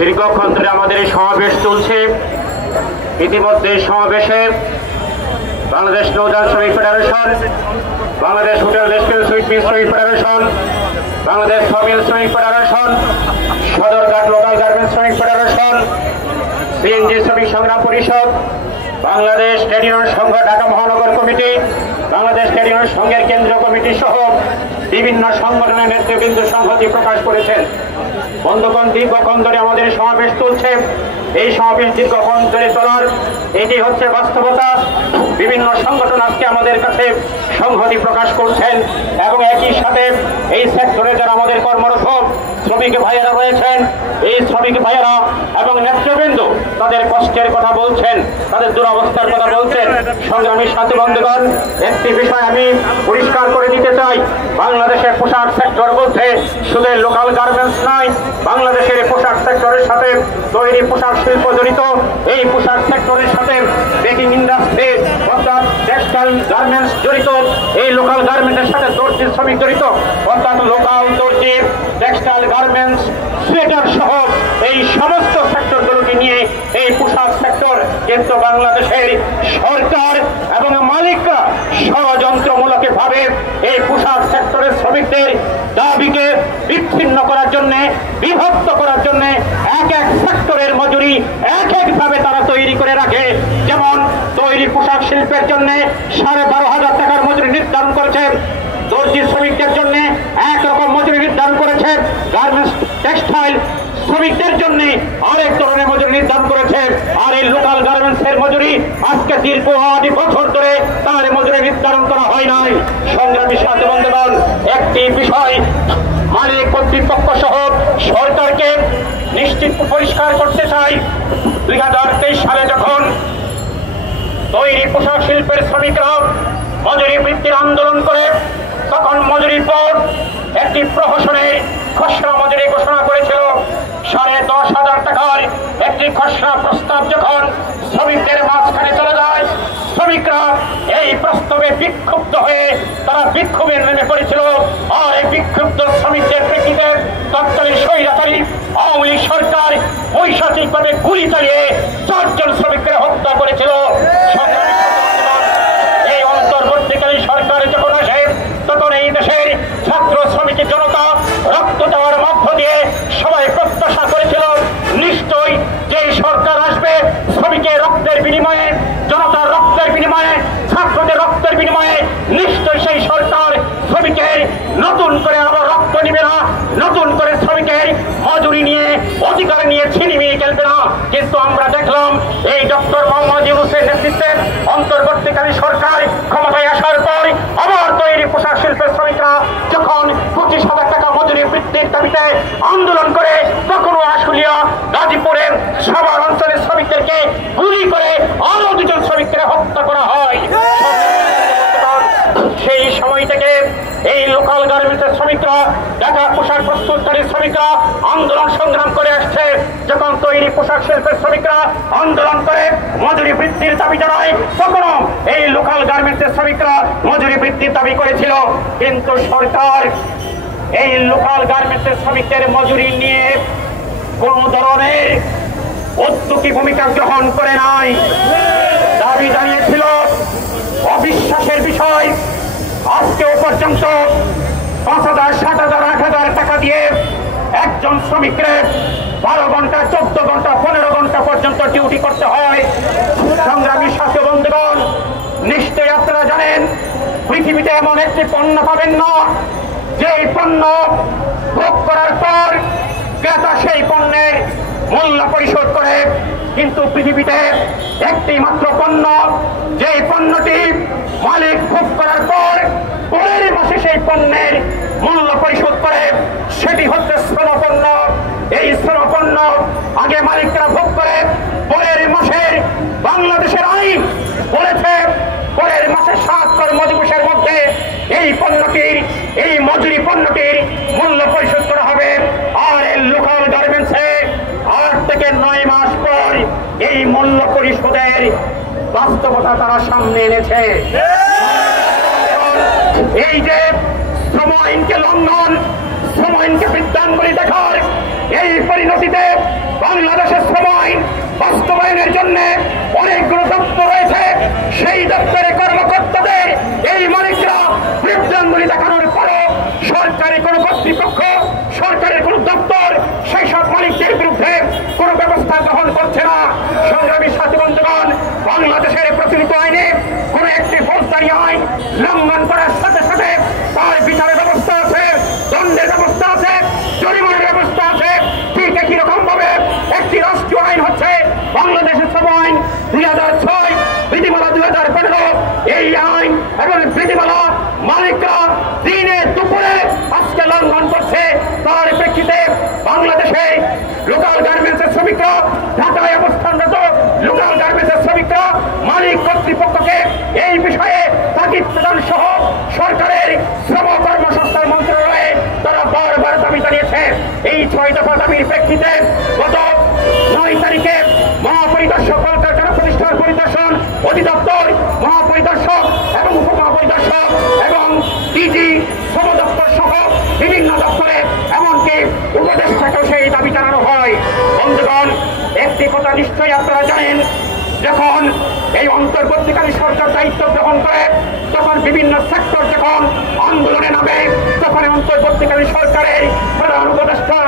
দীর্ঘক্ষণ ধরে আমাদের এই সমাবেশ চলছে। ইতিমধ্যে সমাবেশে বাংলাদেশ নৌযান শ্রমিক ফেডারেশন, বাংলাদেশ হোটেল রেস্টুরেন্ট শ্রমিক ফেডারেশন, বাংলাদেশ সমিল শ্রমিক ফেডারেশন, সদরঘাট লোকাল গার্মেন্টস শ্রমিক ফেডারেশন, সিএনজি শ্রমিক সংগ্রাম পরিষদ, বাংলাদেশ ট্রেড ইউনিয়ন সংঘ ঢাকা মহানগর কমিটি, বাংলাদেশ ট্রেড ইউনিয়ন সংঘের কেন্দ্রীয় কমিটি সহ বিভিন্ন সংগঠনের নেতৃবৃন্দ সংহতি প্রকাশ করেছেন। বন্ধুগণ, দীর্ঘক্ষণ ধরে আমাদের সমাবেশ চলছে। এই সমাবেশ দীর্ঘক্ষণ ধরে চলার এটি হচ্ছে বাস্তবতা। বিভিন্ন সংগঠন আজকে আমাদের কাছে সংহতি প্রকাশ করছেন এবং একই সাথে এই সেক্টরে যারা আমাদের কর্মরত শ্রমিক ভাইয়েরা রয়েছেন, এই শ্রমিক ভাইয়েরা এবং নেতৃবৃন্দ তাদের কষ্টের কথা বলছেন, তাদের দুরবস্থার কথা বলছেন। সংগ্রামী সাথী বন্ধুগণ, একটি বিষয় আমি পরিষ্কার করে দিতে চাই। বাংলাদেশের পোশাক সেক্টর বলতে শুধু লোকাল গার্মেন্টস নয়, বাংলাদেশের পোশাক সেক্টরের সাথে তৈরি পোশাক শিল্প জড়িত। এই পোশাক সেক্টরের সাথে বেকিং ইন্ডাস্ট্রি অর্থাৎ টেক্সটাইল গার্মেন্টস জড়িত। এই লোকাল গার্মেন্টের সাথে দর্জি শ্রমিক জড়িত অর্থাৎ লোকাল দর্জি, টেক্সটাইল গার্মেন্টস, সোয়েটার সহ এই সমস্ত সেক্টরগুলোকে নিয়ে এই পোশাক সেক্টর। কিন্তু বাংলাদেশের সরকার এবং মালিকরা ষড়যন্ত্রমূলক ভাবে এই পোশাক সেক্টরের শ্রমিকদের দাবিকে বিচ্ছিন্ন করার জন্য, বিভক্ত করার জন্য এক এক সেক্টরের মজুরি এক একভাবে তারা তৈরি করে রাখে। যেমন তৈরি পোশাক শিল্পের জন্য 12,500 টাকার মজুরি নির্ধারণ করেছে, দর্জি শ্রমিকদের জন্য একরকম মজুরি নির্ধারণ করেছে, গার্মেন্টস টেক্সটাইল শ্রমিকদের জন্য আরেক ধরনের মজুরি নির্ধারণ করেছে। আর এই লোকাল গার্মেন্টস এর মজুরি আজকে দীর্ঘ 8 বছর ধরে তার মজুরি নির্ধারণ করা হয় নাই। সংগ্রামী সাথী বন্ধুগণ, একটি বিষয় মালিক কর্তৃপক্ষ সহ সরকারকে নিশ্চিত পরিষ্কার করতে চাই। 2023 সালে যখন তৈরি পোশাক শিল্পের শ্রমিকরা মজুরি বৃদ্ধির আন্দোলন করে, তখন মজুরি বোর্ড একটি প্রহসনের খসড়া মজুরি ঘোষণা করেছিল। 10,500 টাকার একটি খসড়া প্রস্তাব যখন শ্রমিকদের মাঝখানে চলে যায়, শ্রমিকরা এই প্রস্তাবে বিক্ষুব্ধ হয়ে তারা বিক্ষোভে নেমে পড়েছিল। আর এই বিক্ষুব্ধ শ্রমিকদের প্রেক্ষিতে তৎকালীন স্বৈরাচারী আওয়ামী লীগ সরকার বৈষয়িকভাবে গুলি চালিয়ে 4 জন শ্রমিকদের হত্যা করেছিল। এই অন্তর্বর্তীকালীন সরকার যখন আসে, তখন এই দেশের ছাত্র শ্রমিকের জনতা রক্ত দেওয়ার মধ্য দিয়ে সবাই প্রত্যাশা করেছিল নিশ্চয়ই যে সরকার আসবে শ্রমিকের রক্তের বিনিময়ে, জনতার রক্তের বিনিময়ে, ছাত্রদের রক্তের বিনিময়ে, নিশ্চয়ই সেই সরকার শ্রমিকের নতুন করে আবার রক্ত নিবে না, নতুন করে শ্রমিকের মজুরি নিয়ে, অধিকার নিয়ে ছিনিমিনি খেলবে না। কিন্তু আমরা দেখলাম এই ডক্টর মোহাম্মদ ইউনূসের নেতৃত্বে অন্তর্বর্তীকালীন সরকার ক্ষমতায় আসার পর আবার তৈরি পোশাক শিল্পের শ্রমিকরা যখন 25,000 টাকা মজুরি বৃদ্ধির দাবিতে আন্দোলন করে, তখনও আশুলিয়া, গাজীপুরে সবার অঞ্চলের শ্রমিকদেরকে গুলি করে আরো 2 জন শ্রমিককে হত্যা করা হয়। সেই সময় থেকে এই লোকাল গার্মেন্টসের শ্রমিকরা, ঢাকা পোশাক প্রস্তুতকারী শ্রমিকরা আন্দোলন সংগ্রাম করে আসছে। যখন তৈরি পোশাক শিল্পের শ্রমিকরা আন্দোলন করে মজুরি বৃদ্ধির দাবি জানায়, তখনও এই লোকাল গার্মেন্টসের শ্রমিকরা মজুরি বৃদ্ধির দাবি করেছিল। কিন্তু সরকার এই লোকাল গার্মেন্টসের শ্রমিকদের মজুরি নিয়ে কোন ধরনের উদ্যোগী ভূমিকা গ্রহণ করে নাই। দাবি জানিয়েছিল, অবিশ্বাসের বিষয়, আজকেও পর্যন্ত 5,000, 7,000, 8,000 টাকা দিয়ে একজন শ্রমিককে 12 ঘন্টা, 14 ঘন্টা, 15 ঘন্টা পর্যন্ত ডিউটি করতে হয়। সংগ্রামী সাথী বন্ধুগণ, নিশ্চয়ই আপনারা জানেন পৃথিবীতে এমন একটি পণ্য পাবেন না যে পণ্য ভোগ করার পর ক্রেতা সেই পণ্যের মূল্য পরিশোধ করে। কিন্তু পৃথিবীতে একটি মাত্র পণ্য, যে পণ্যটি মালিক ভোগ করার পর পরের মাসে সেই পণ্যের মূল্য পরিশোধ করে, সেটি হচ্ছে শ্রমপণ্য। এই শ্রমপণ্য আগে মালিকরা ভোগ করে, পরের মাসের বাংলাদেশের আইন বলেছে পরের মাসে 7 কর্মদিবসের মধ্যে এই পণ্যটির, এই মজুরি পণ্যটির মূল্য পরিশোধ করা হবে। আর এই লোকাল গার্মেন্টসে 8 থেকে 9 মাস পর এই মূল্য পরিশোধের বাস্তবতা তারা সামনে এনেছে। এই যে শ্রম আইনকে লঙ্ঘন, শ্রম আইনকে বৃদ্ধাঙ্গুলি দেখার এই পরিণতিতে বাংলাদেশের শ্রম আইন বাস্তবায়নের জন্য অনেকগুলো দপ্তর রয়েছে। সেই দপ্তরের কর্মকর্তাদের এই মালিকরা বিভ্রান্তি দেখানোর পরও সরকারি কোন কর্তৃপক্ষ, সরকারের কোন দপ্তর সেই সব মালিকদের বিরুদ্ধে কোন ব্যবস্থা গ্রহণ করছে না। সংগ্রামী সাথী বন্ধুগণ, বাংলাদেশের প্রচলিত আইনে কোন একটি ফৌজদারি আইন লঙ্ঘন করার সাথে সাথে তার বিচারের ব্যবস্থা আছে, দণ্ডের ব্যবস্থা আছে, জরিমানার ব্যবস্থা আছে। ঠিক একই রকম ভাবে একটি রাষ্ট্রীয় আইন হচ্ছে বাংলাদেশের শ্রম আইন 2006, বিধিমালা 2015। এই আইন এবং বিধিমালা মালিকরা দিনে দুপুরে আজকে লঙ্ঘন করছে। তার প্রেক্ষিতে বাংলাদেশে লোকাল গার্মেন্টসের শ্রমিকরা, ঢাকায় অবস্থানরত লোকাল গার্মেন্টসের শ্রমিকরা মালিক কর্তৃপক্ষকে এই বিষয়ে তাগিদ প্রদান সহ সরকারের শ্রম কর্মসংস্থান মন্ত্রণালয়ে তারা বারবার দাবি জানিয়েছে। এই 6 দফা দাবির প্রেক্ষিতে গত 9 তারিখে মহাপরিদর্শক, কলকারখানা প্রতিষ্ঠান পরিদর্শন অধিদপ্তর মহাপরিদর্শক এবং উপমহাপরিদর্শক এবং ডিজি শ্রম দপ্তর সহ বিভিন্ন দপ্তরে এমনকি উপদেষ্টাকেও সেই দাবি জানানো হয়। বন্ধুগণ, একটি কথা নিশ্চয়ই আপনারা জানেন, যখন এই অন্তর্বর্তীকালীন সরকার দায়িত্ব গ্রহণ করে তখন বিভিন্ন সেক্টর যখন আন্দোলনে নামে তখন অন্তর্বর্তীকালীন সরকারের প্রধান উপদেষ্টা